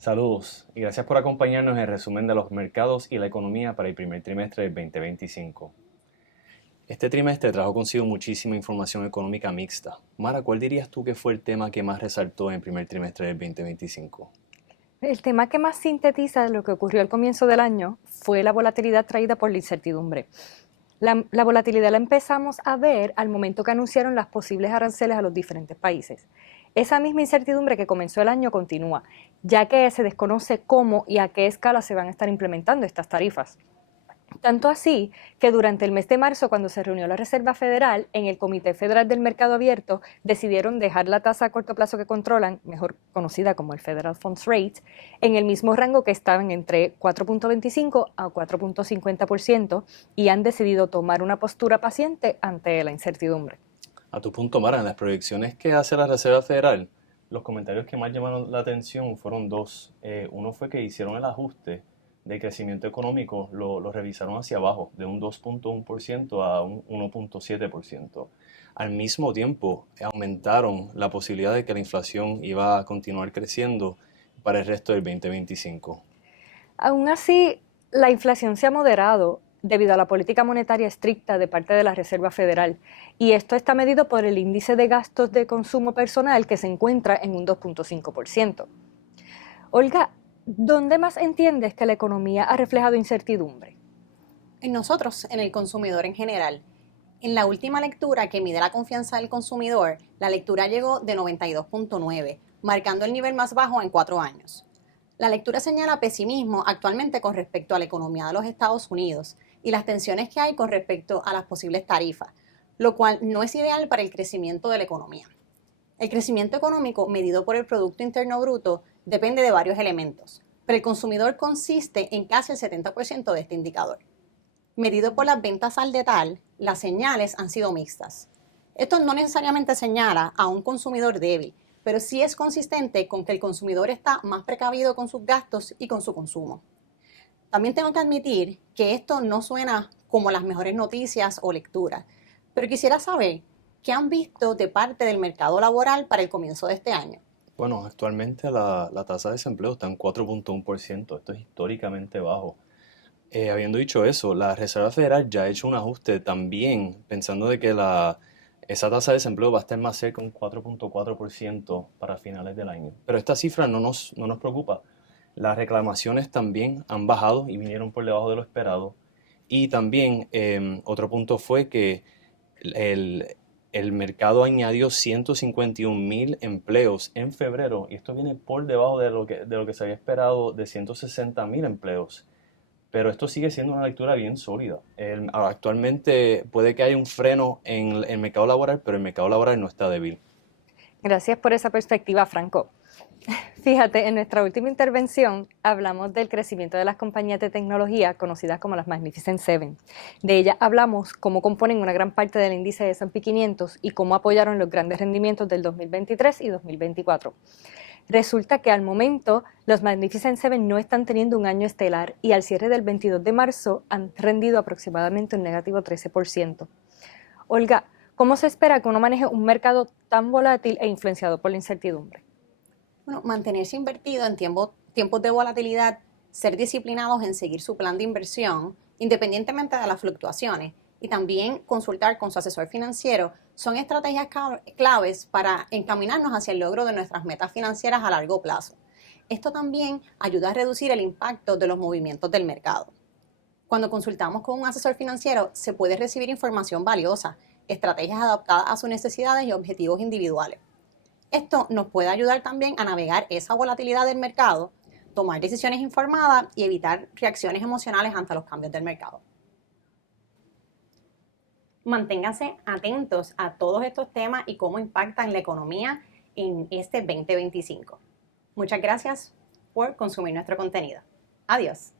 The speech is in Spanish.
Saludos y gracias por acompañarnos en el resumen de los mercados y la economía para el primer trimestre del 2025. Este trimestre trajo consigo muchísima información económica mixta. Mara, ¿cuál dirías tú que fue el tema que más resaltó en el primer trimestre del 2025? El tema que más sintetiza lo que ocurrió al comienzo del año fue la volatilidad traída por la incertidumbre. La volatilidad la empezamos a ver al momento que anunciaron las posibles aranceles a los diferentes países. Esa misma incertidumbre que comenzó el año continúa, ya que se desconoce cómo y a qué escala se van a estar implementando estas tarifas. Tanto así que durante el mes de marzo, cuando se reunió la Reserva Federal, en el Comité Federal del Mercado Abierto decidieron dejar la tasa a corto plazo que controlan, mejor conocida como el Federal Funds Rate, en el mismo rango que estaban entre 4.25 a 4.50% y han decidido tomar una postura paciente ante la incertidumbre. A tu punto, Mara, en las proyecciones que hace la Reserva Federal, los comentarios que más llamaron la atención fueron dos. Uno fue que hicieron el ajuste de crecimiento económico, lo revisaron hacia abajo, de un 2.1% a un 1.7%. Al mismo tiempo, aumentaron la posibilidad de que la inflación iba a continuar creciendo para el resto del 2025. Aún así, la inflación se ha moderado debido a la política monetaria estricta de parte de la Reserva Federal, y esto está medido por el índice de gastos de consumo personal, que se encuentra en un 2.5%. Olga, ¿dónde más entiendes que la economía ha reflejado incertidumbre? En nosotros, en el consumidor en general. En la última lectura que mide la confianza del consumidor, la lectura llegó de 92.9, marcando el nivel más bajo en 4 años. La lectura señala pesimismo actualmente con respecto a la economía de los Estados Unidos y las tensiones que hay con respecto a las posibles tarifas, lo cual no es ideal para el crecimiento de la economía. El crecimiento económico medido por el Producto Interno Bruto depende de varios elementos, pero el consumidor consiste en casi el 70% de este indicador. Medido por las ventas al detalle, las señales han sido mixtas. Esto no necesariamente señala a un consumidor débil, pero sí es consistente con que el consumidor está más precavido con sus gastos y con su consumo. También tengo que admitir que esto no suena como las mejores noticias o lecturas, pero quisiera saber qué han visto de parte del mercado laboral para el comienzo de este año. Bueno, actualmente la tasa de desempleo está en 4.1%, esto es históricamente bajo. Habiendo dicho eso, la Reserva Federal ya ha hecho un ajuste también, pensando de que esa tasa de desempleo va a estar más cerca de un 4.4% para finales del año. Pero esta cifra no nos preocupa. Las reclamaciones también han bajado y vinieron por debajo de lo esperado. Y también otro punto fue que el, el mercado añadió 151,000 empleos en febrero, y esto viene por debajo de lo que se había esperado de 160,000 empleos. Pero esto sigue siendo una lectura bien sólida. Actualmente puede que haya un freno en el mercado laboral, pero el mercado laboral no está débil. Gracias por esa perspectiva, Franco. Fíjate, en nuestra última intervención hablamos del crecimiento de las compañías de tecnología conocidas como las Magnificent Seven. De ellas hablamos cómo componen una gran parte del índice de S&P 500 y cómo apoyaron los grandes rendimientos del 2023 y 2024. Resulta que al momento los Magnificent Seven no están teniendo un año estelar y al cierre del 22 de marzo han rendido aproximadamente un negativo 13%. Olga, ¿cómo se espera que uno maneje un mercado tan volátil e influenciado por la incertidumbre? Bueno, mantenerse invertido en tiempos de volatilidad, ser disciplinados en seguir su plan de inversión, independientemente de las fluctuaciones, y también consultar con su asesor financiero, son estrategias claves para encaminarnos hacia el logro de nuestras metas financieras a largo plazo. Esto también ayuda a reducir el impacto de los movimientos del mercado. Cuando consultamos con un asesor financiero, se puede recibir información valiosa, estrategias adaptadas a sus necesidades y objetivos individuales. Esto nos puede ayudar también a navegar esa volatilidad del mercado, tomar decisiones informadas y evitar reacciones emocionales ante los cambios del mercado. Manténganse atentos a todos estos temas y cómo impactan la economía en este 2025. Muchas gracias por consumir nuestro contenido. Adiós.